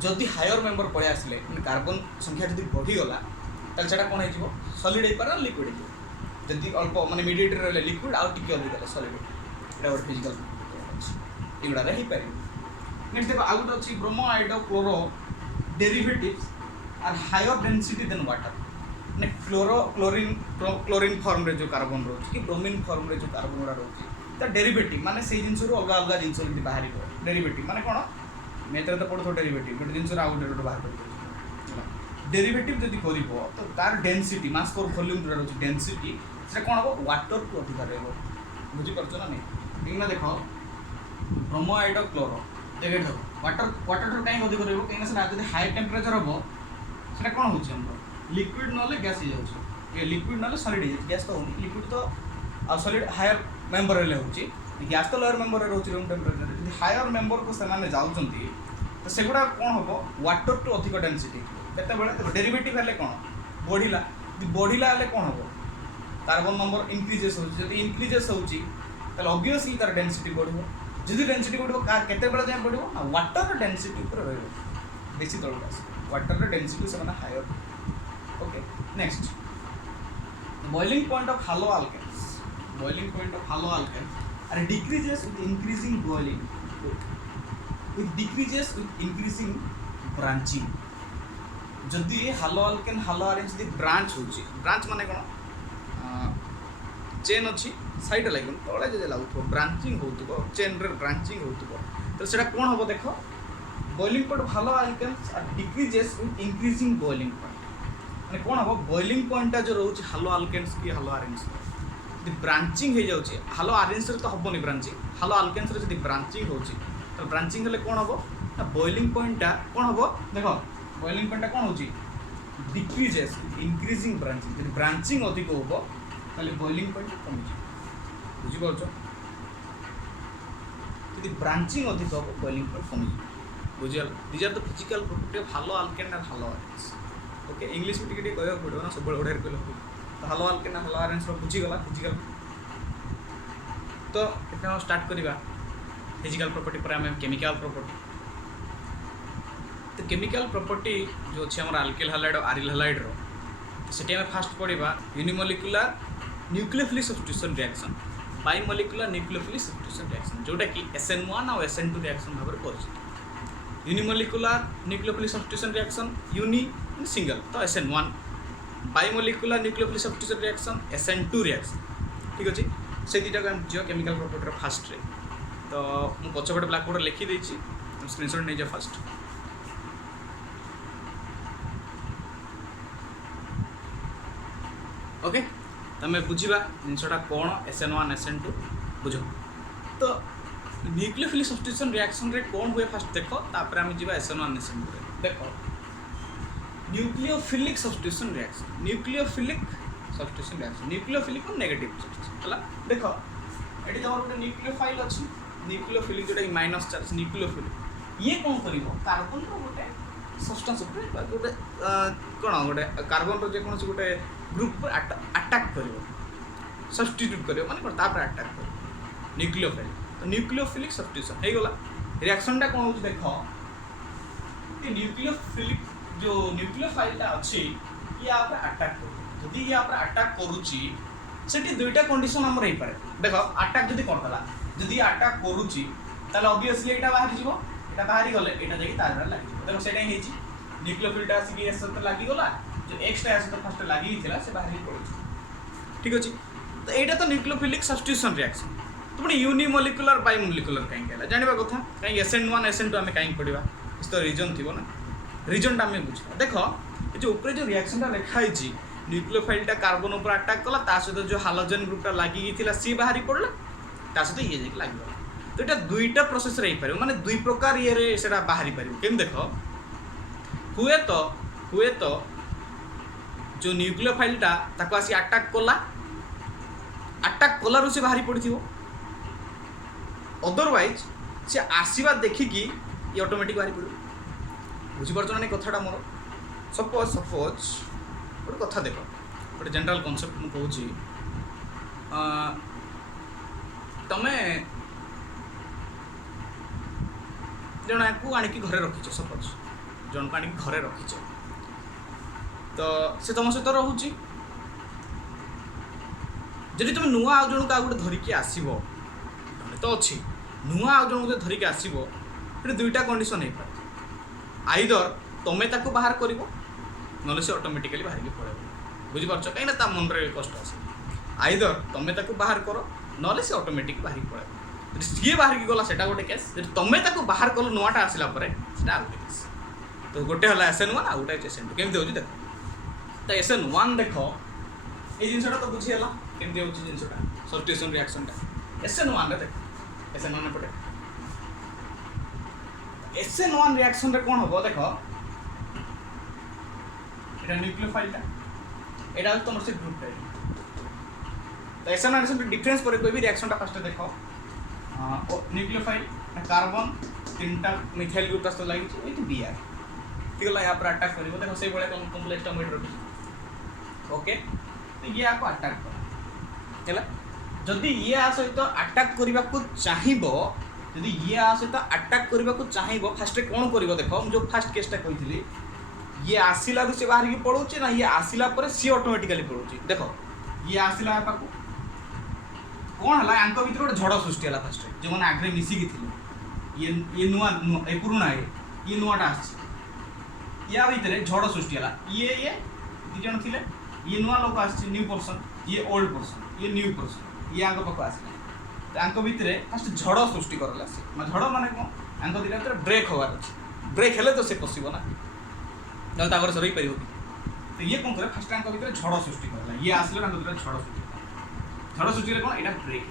जदि हायर मेम्बर पड़े आसले कार्बन संख्या जदि बढ़ीगला ताले कौन हो सॉलिड हो पारे लिक्विड हो जदि अल्प माने मीडिएट रहे लिक्विड आउ टिके अधिक सॉलिड यहाँ गोटे फिजिकल एगुड़ा हो पार नेक्स्ट देखो आउ गोटे अच्छी bromo iodo chloro derivatives are higher density than water ने क्लोरीन फॉर्म रे जो कार्बन रोच कि ब्रोमीन फॉर्म रे जो कार्बन गुड़ा रोच तो डेरिवेटिव माने से जिनस अलग अलग जिन बाहर डेरिवेटिव माने कौन मेथड तो पढ़ो डेरिवेटिव गोटे जिनस आउ गोटे बाहर कर डेरिवेटिव जदि कर तो तार डेनसीटी मास पर वॉल्यूम जो रोच डेनसीटी से कौन हम वाटर को अधिक रहा बुझीपार ना नहीं कहीं देख ब्रोमाइड क्लोरो देख वाटर वाटर कहीं अधिक रहा कहीं हाई टेम्परेचर हम से कौन हो लिक्विड ना गैस हो लिक्विड ना सॉलिड हो गैस तो होनी लिक्विड तो आ सॉलिड हायर मेम्बर हो गैस तो लोअर मेम्बर रोचे रूम टेम्परेचर यदि हायर मेम्बर को से जाऊँगी तो सेगुड़ा कौन हम वाटर टू अधिक डेनसीटी केत डेरिवेटिव है कौन बढ़ला बढ़ला कौन हम कार्बन नंबर इनक्रीजेस होती इनक्रीजेस होती ऑब्वियसली तार डेनसीटी बढ़ो जदि डेनसीटी बढ़ो केते जाए बढ़ो ना वाटर डेनसीटी बेसी तौक आस वाटर डेनसीटी से higher okay next boiling point of haloalkanes boiling point of haloalkanes are decreases with increasing boiling with decreases with increasing branching जदि हालो अल्केन हालो आरेंज जदि branch होची branch माने कोन chain अच्छी side लगे तले जब लगुव ब्रांचिंग हो चेन रे ब्रांचिंग हो तो सेटा कौन हम देख boiling point haloalkanes are decreases with increasing boiling point मैंने कौन हम बॉइलिंग पॉइंटा जो रोचे हालो अल्केन्स कि हालो आरेंज यदि ब्रांचिंग हो जाए हालो आरेंज तो हेनी ब्रांचिंग हालो अल्केन्स जब ब्रांचिंग हो ब्रांचिंग हेल्ले कौन हम ना बॉइलिंग पॉइंटा कौन हम देख बॉइलिंग पॉइंटा कौन हो डिक्रीजेस इंक्रीजिंग ब्रांचिंग यदि ब्रांचिंग अधिक हो बॉइलिंग पॉइंट कमी बुझिपारुछ यदि ब्रांचिंग अधिक हम बॉइलिंग पॉइंट कमी बुझिगल these are the physical property of halo alkane and halo arenes okay English में टिके कहया पड़ो ना सब ओडा रे कहलो तो हालो अल्केन हालो आयंस रो बुझिगला फिजिकल तो एटा स्टार्ट करबा फिजिकल प्रॉपर्टी पर हम केमिकल प्रॉपर्टी तो केमिकल प्रॉपर्टी जो अच्छे हमर अल्किल हैलाइड और आरिल हैलाइड रो सेठी हम फास्ट पढ़िबा unimolecular nucleophilic substitution reaction bimolecular nucleophilic substitution reaction जोटा कि SN1 और SN2 रिएक्शन भाव में परिचित unimolecular nucleophilic substitution reaction uni single तो SN1 bimolecular nucleophilic substitution reaction SN2 reaction ठीक अच्छे से दुटा को जो केमिकल प्रॉपर्टी फास्ट रे तो मुझे पछपटे ब्लैक बोर्ड लिखी देछि स्क्रीनशॉट नहीं जा फास्ट ओके तमें बुझा जिनसा कौन SN1 SN2 बुझ तो न्यूक्लियोफिलिक सब्स्टिट्यूशन रिएक्शन रे कौन हुए फास्ट देख तापर आम जा SN1 SN2 देख न्यूक्लियोफिलिक सब्स्टिट्यूशन रिएक्शन न्यूक्लियोफिलिक को नेगेटिव है देख ये तुम गोटे न्यूक्लियोफाइल अच्छी न्यूक्लियोफिलिक जोटा माइनस चार्ज न्यूक्लियोफिलिक ये कौन कर कार्बन रोटे सब्सटेंस गोटे कौन गोटे कार्बन रोकौन गोटे ग्रुप पर अटैक कर सब्स्टिट्यूट कर माने अटैक कर न्यूक्लियोफाइल तो न्यूक्लियोफिलिक सब्स्टिट्यूशन हो गला रिएक्शनटा कौन हो देख न्यूक्लियोफिलिक जो न्यूक्लियोफाइलटा अच्छी ये अटैक कर जदि ये अटैक करुच्ची सेठी दुईटा कंडीशन आमर हो पाए देख अटैक जदि करदेला जदि अटैक करुच्ची ताले ऑब्वियसली एटा बाहर जीवो एटा बाहर गले एटा जाई तार लाग देखो सेटा ही न्यूक्लियोफिलटा आसिक एस सहित लागिगला जो एक्सटा एस सहित फास्ट लागी से बाहर ही पड़े ठीक अच्छे तो यहाँ तो न्यूक्लियोफिलिक सब्स्टिट्यूशन रिएक्शन तो पुणी यूनिमोलिकुलर बाइमोलिकुलर कहीं जानवा कथा कहीं SN1 SN2 आम कहीं पढ़ा तो रिजन थी ना रिजनटा आम बुझा देख ये जो ऊपर जो रिएक्शनटा लिखाई न्यूक्लियोफाइलटा कार्बन उपर अटैक कला सहित जो हालोजेन ग्रुपटा लगी सी बाहर पड़ा ता सहित ये जाके लग तो यहाँ दुईटा प्रोसेस हो पार माने दुई प्रकार ये से बाहर पार केम देख हुए तो जो न्यूक्लियोफाइलटा ताको आसी अटैक कला से बाहरी पड़ी अदरवाइज से आसवा देखिकी ये ऑटोमेटिक बाहरी पड़ो बुझीपार ना कथाटा मोर सपोज गोटे कथा देख गोटे जनरल कनसेप्ट मुझे कहूँ तमें जन को आणिकी घरे रखीच सपोज जन को आणिकी घरे रखीच तो से तुम सहित रोचे जदि तुम नुआ आउ जन को गोटे धरिकी आसो तो अच्छी नुआ आउ जन धरिकी आसो दुईटा कंडीशन हो पाए आइदर तुम्हें ताको बाहर कर ना से ऑटोमेटिकली बाहर की पड़े बुझीपार कहीं मन में कष्ट आस आइदर तुम्हें ताको बाहर कर ना से ऑटोमेटिक बाहर पड़े सी बाहर की गला से गोटे केस तुम्हें ताको बाहर कल नुआटा आसला गोटे केस तो गोटे है SN1 आ गोटे SN2 केमती हो देख तो SN1 देख ये जिनसा तो बुझीगला केमती हो जिनसा सब्स्टिट्यूशन रिएक्शनटा SN1 देख SN1 पटे SN1 रिएक्शन रे कौन हम देख এটা न्यूक्लियोफाइलटा एटा तुम से ग्रुप तो SN1 रिएक्शन डिफरेंस पर कोई भी रिएक्शनटा फर्स्ट देखो न्यूक्लियोफाइल कार्बन तीनटा मिथाइल ग्रुप तो लगी Br ठीक है यहाँ पर अटैक कर देखो से भाई कम्प्लेक्स टर्मिनेट रखी ओके तो ये आपको अटैक कर जदि ये सहित अटैक करने को चाहिए जदि ये सहित अटैक करने को चाहिए फास्ट कौन कर देख जो फास्ट केसटा कही ये आसला से बाहर की पड़ोचे ना ये आसला पर सी ऑटोमेटिकली पड़ोचे देख ये आसला पाक कौन है आंक भर गोटे झड़ सृष्टि है फास्ट जो मैंने आगे मिसिकी थे ये नुआ ये पुराणा ये नुआटा आस या भितर झड़ सृष्टि है ये दी जन थे ये नुआ लोक आस न्यू पर्सन ये ओल्ड पर्सन ये न्यू पर्सन ये आंक पाक आसला आंक भितर फास्ट झड़ सृष्टि करला से झड़ माने कौन आंक दुटा भर ब्रेक हबार अच्छे ब्रेक हेले तो से पशब ना ना से रही पार तो ये कौन करे फास्ट आंक भितर झड़ सृष्टि करला ये आसले आंक दुटा झड़ सृष्टि झड़ सृष्टि कौन यहाँ ब्रेक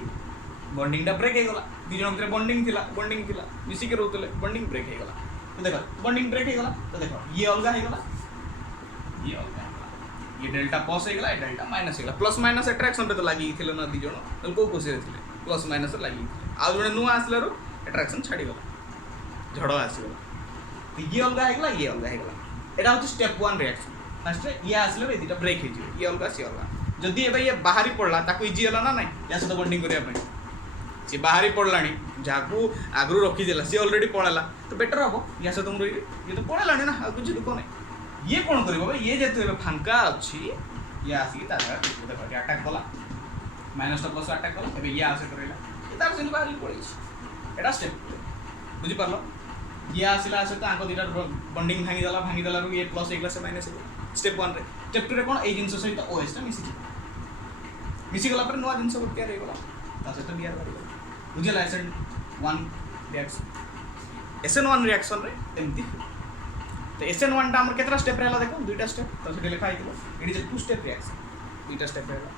बंडिंगटा ब्रेक हो गला दी जन भर बंडिंग थी मिसिक रोते बंडिंग ब्रेक हो गला तो देख बंडिंग ब्रेक हो गला तो देख ये अलग हो गला ये अलग ये डेल्टा प्लस हो गला, ये डेल्टा माइनस हो गला। प्लस माइनस अट्राक्शन पे तो लगी थिले ना दी जण, तो को खुशी रे थिले प्लस माइनस लगी आ जणे नुआ आसलारो अट्राक्शन छाड़ी गला, झड़ आसी गला। तो ये अलग है गला, ये अलग है गला। एटा होची स्टेप 1 रिएक्शन। फर्स्ट ये आसले ए दिटा ब्रेक हे जे, ये अलग से अलग। जदी एबे ये बाहरी पड़ला ताको इजी हला ना नहीं या से बॉन्डिंग करिया पे सी बाहरी पड़लानी जाकू आगरू रखी देला सी ऑलरेडी पळेला तो बेटर हबो या से तुम रही ये तो पळेलानी ना आ कुछ दुख नहीं। ये कोन करिवो ये जेते फांका अछि ये आसी तारा देखो अटैक कला माइनस तो प्लस अटैक कला एबे ये आसे करेला ये तार से बाहरी पड़ी एटा स्टेप बुझी पारलो। ये आसिला आसे तो आंको दिटा बॉन्डिंग भांगी देला रु ये प्लस एकला से माइनस स्टेप 1 रे। स्टेप 2 रे कोन ए जिंस सहित ओएस टा मिसी गला पर नवा जिंस को तैयार हे गला ता से तो बियार करी बुझला SN1 रिएक्शन SN1 रिएक्शन रे एमती तो SN1 टा हमर केतरा स्टेप रहला देखो दुईटा स्टेप तो से लिखा आइतो एडी जे 2 स्टेप रिएक्शन दुईटा स्टेप रहला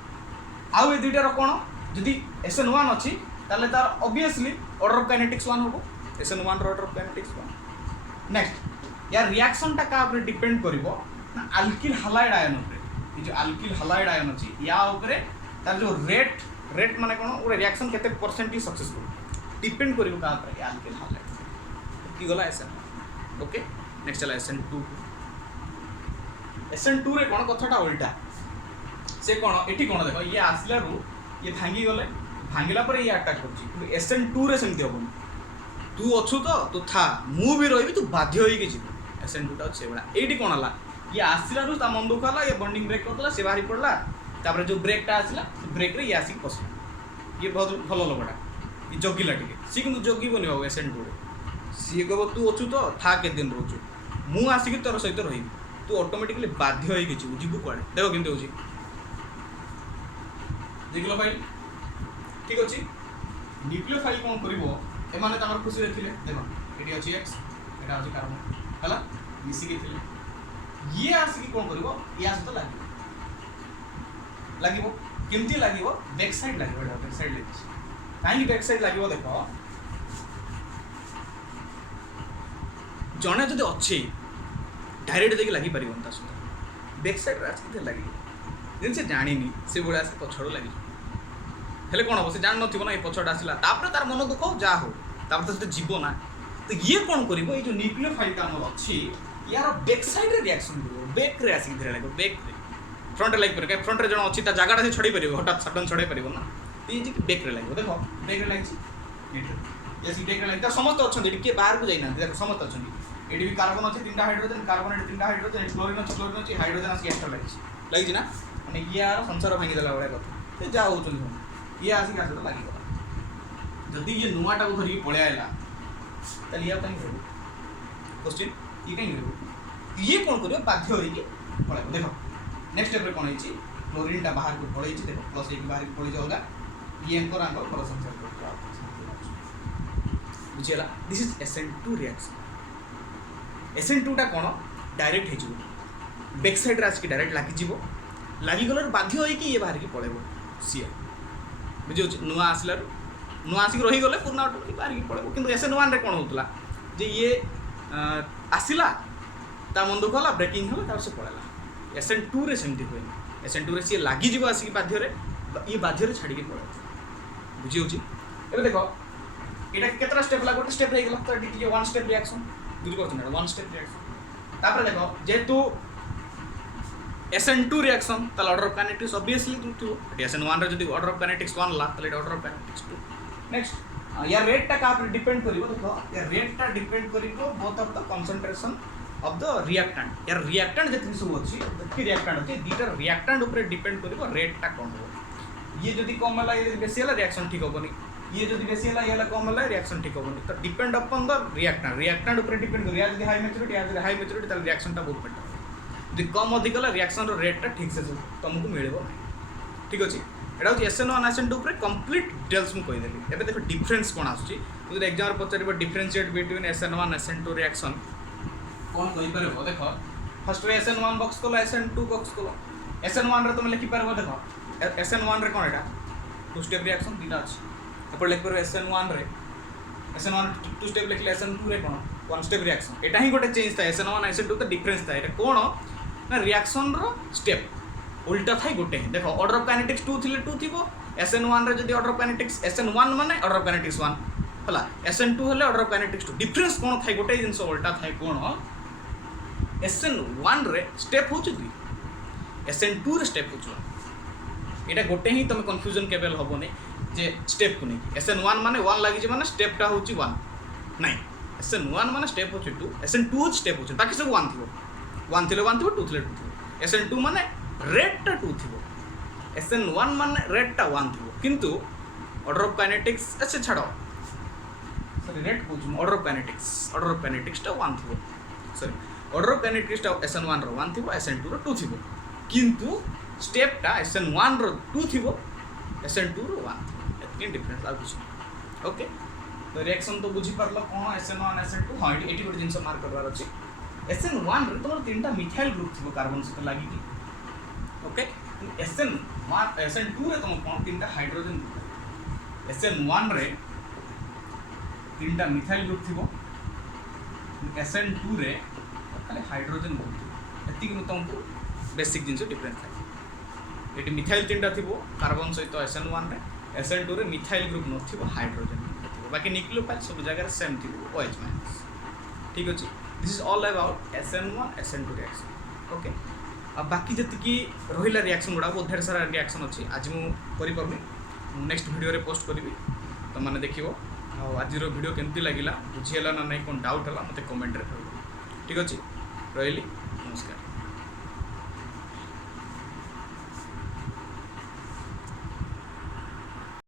आउ ए दुईटा रो कोन जदी SN1 अछि ताले तार ऑब्वियसली ऑर्डर ऑफ काइनेटिक्स 1 होबो SN1 रो ऑर्डर ऑफ काइनेटिक्स 1। नेक्स्ट यार रिएक्शन टा का ऊपर डिपेंड करिवो ना अल्किल हैलाइड आयन ऊपर ये जो अल्किल हैलाइड आयन अछि या ऊपर तार जो रेट माने कोन ओरे रिएक्शन केते परसेंट सक्सेसफुल डिपेंड करिवो का ऊपर या अल्किल हैलाइड की गला SN ओके। नेक्स्ट चला SN2 रे कोन कथाटा उल्टा से कोन एठी कोन देखो ये आसला रु ये भांगी गले भांगिला पर ये अटैक करछि SN2 रे सेमति होबो तू अछु तो था मु भी रहिबी तू बाध्य होई के छी SN2 टा से बडा एठी कोन हला ये आसला रु ता मन दुख हला ये बॉन्डिंग ब्रेक करतला से बाहरी पड़ला तापर जो ब्रेक टा आसला ब्रेक रे ये आसी पस ये बहुत भलो लोगडा ये जोगिला टिके सी किंतु जोगी बनि हो SN2 रे सी कहबो तू अछु तो था के दिन रोजु मु आसी के तोर सहित रही तू ऑटोमेटिकली बाध्य होई के छी बुझिबु कोडे देखो किंतु होची देखलो फाइल ठीक अछि न्यूक्लियोफाइल कोन करिवो ए माने तमर खुशी रखिले देखो एटी अछि x एटा अछि कार्बन हला मिसी के थिले ये आसी कोन करिवो ये आसी तो लागिवो केमती लागिवो बैक साइड लागिवो एटा बैक साइड लेछि काई बैक साइड लागिवो देखो जणे जदि अछि डायरेक्ट देखि लागि परिबन ता सुधा बैक साइड रे आसी लागि दिन से जानिनी से बडा से पछड़ लागि हेले कोन हो से जान नथिबो ना ए पछड़ आसिला तापर तार मन दुख जा हो तापर तो जीवो ना तो ये कोन करिवो ए जो न्यूक्लियोफाइल का हमर अछि यार बैक साइड रे रिएक्शन करिवो बैक रे आसी धरे लागो बैक रे फ्रंट लाइक पर फ्रंट रे जण अछि ता जागाटा से छडी परिबो हटात सडन छडे परिबो ना तो ये जे बैक रे लागो देखो बैक रे लागि मीटर ये सी बैक रे लागि त समस्त अछन के बाहर को जाइना देखो समस्त अछन एडी भी कार्बन अछि तीनटा हाइड्रोजन कार्बन एडी तीनटा हाइड्रोजन क्लोरीन अछि हाइड्रोजन अछि एक्स्ट्रा लागि ना माने ये यार संसार भांगी देला बडा कथा ते जा होउछन ये आसी का से लागि गला जदी ये नुआटा को धरि पळे आइला तली या कहीं क्वेश्चन ये कहीं ये कोन करियो बाध्य होई के पळे देखो नेक्स्ट स्टेप रे कोन हिची क्लोरीन टा बाहर को पळे हिची देखो प्लस एक बाहर को पळे जाओगा ये एंकर आंकर पर संसार को बुझेला this is SN2 reaction SN2 टा कोन डायरेक्ट हे जिवो बैक साइड रास की डायरेक्ट लागि गलर बाध्य होई कि ये बाहर की पळेबो सी बुझियो नुआ आसला नुआ आसी रही गले पुरना ऑटोमेटिक बाहर की पळेबो किंतु SN1 रे कोन होतला जे ये आसिला ता मन दुख होला ब्रेकिंग होला तार से पळेला SN2 रे सेमति होय SN2 रे सी लागि जिवो आसी की बाध्य रे ये बाध्य रे छाडी के पळे बुझियो छी एबे देखो एटा केतरा स्टेप लागो स्टेप रे गेला तो ये वन स्टेप रिएक्शन बुझि परछ ना वन स्टेप रिएक्शन तापर देखो जेतु SN2 रिएक्शन ताल order of kinetics obviously two SN1 रे जदी ऑर्डर ऑफ काइनेटिक्स 1 ला ताले ऑर्डर ऑफ काइनेटिक्स 2 नेक्स्ट या रेट टा का डिपेंड करिवो देखो या रेट टा डिपेंड करिवो both of the concentration of the reactant या रिएक्टेंट जेति सब अछि कि रिएक्टेंट अछि दीटा रिएक्टेंट ऊपर डिपेंड करिवो रेट टा कोन हो ये जदी कम होला ये बेसी होला रिएक्शन ठीक होबनी ये जदी बेसी होला ये कम होला रिएक्शन ठीक होबनी तो डिपेंड अपन द रिएक्टेंट ऊपर डिपेंड करिया जदी हाई मैच्योरिटी ताल रिएक्शन टा बहुत बेटर जदि कम अधिक होला रिएक्शन रो रेट टा ठीक से तुमको मिलबो ठीक अछि एटा होची SN1 SN2 ऊपर कंप्लीट डिटेल्स मु कहि देली एबे देखो डिफरेंस कोन आछी तो एग्जाम रे पचारिबो differentiate between SN1 SN2 reaction कोन कहि परबो देखो first ray SN1 box Cola SN2 box Cola SN1 रे तुम लिखि परबो देखो SN1 रे कोन एटा टू स्टेप रिएक्शन दीटा अछि ऊपर लिखि परबो SN1 रे SN1 टू स्टेप लिखले SN2 रे कोन वन स्टेप रिएक्शन एटा ही गोटे चेंज था SN1 SN2 तो डिफरेंस था एटा कोन ना रिएक्शन रो स्टेप उल्टा थाई गोटे ही देख ऑर्डर ऑफ काइनेटिक्स 2 थिले 2 थिबो SN1 रे जदी ऑर्डर ऑफ काइनेटिक्स SN1 माने ऑर्डर ऑफ काइनेटिक्स 1 हला SN2 हेले ऑर्डर ऑफ काइनेटिक्स 2 डिफरेंस कोन थाई गोटे जिंस उल्टा थाई कोन SN1 रे स्टेप हो छु SN2 रे स्टेप हो छु एटा गोटे ही तुम कंफ्यूजन केबल हबो नै जे स्टेप को नै SN1 माने 1 लागि जे माने स्टेप टा होची 1 नहीं SN1 माने स्टेप होची 2 SN2 स्टेप होची बाकी सब 1 थिबो 1 थिले 1 थिबो 2 थिले 2 थिबो SN2 माने रेट टा 2 थिबो SN1 माने रेट टा 1 थिबो किंतु ऑर्डर ऑफ काइनेटिक्स अच्छे छाड़ो सॉरी रेट को ऑर्डर ऑफ काइनेटिक्स टा 1 थिबो सॉरी ऑर्डर ऑफ काइनेटिक्स टा SN1 रो 1 थिबो SN2 रो 2 थिबो किंतु स्टेप टा SN1 रो 2 थिबो SN2 रो 1 थिबो एतनी डिफरेंस आ कुछ ओके तो रिएक्शन तो बुझी परलो कोन SN1 SN2 हां एटी गोटे जिंस मार्क करवार अछि SN1 रे तोर तीनटा मिथाइल ग्रुप थिबो कार्बन से लागि कि ओके SN1 SN2 रे तुम कोन तीनटा हाइड्रोजन ग्रुप SN1 रे तीनटा मिथाइल ग्रुप थिबो SN2 रे खाली हाइड्रोजन ग्रुप एति कि तुमको बेसिक जिंस डिफरेंस थाय एटी मिथाइल तीनटा थिबो कार्बन सहित SN1 रे SN2 रे मिथाइल ग्रुप न थिबो हाइड्रोजन बाकी न्यूक्लियोफाइल सब जगह सेम थी OH माइनस ठीक अच्छे this is all about SN1 SN2 reaction okay अब बाकी जति रहिला रिएक्शन गुड़ा बहुत ढेर सारा रिएक्शन अच्छी आज मुझे नेक्स्ट वीडियो रे पोस्ट करी तो मैंने देखियो आज वीडियो केमती लगिला बुझीला ना नहीं कौन डाउट है मत कमेंट रे ठीक अच्छे रही नमस्कार।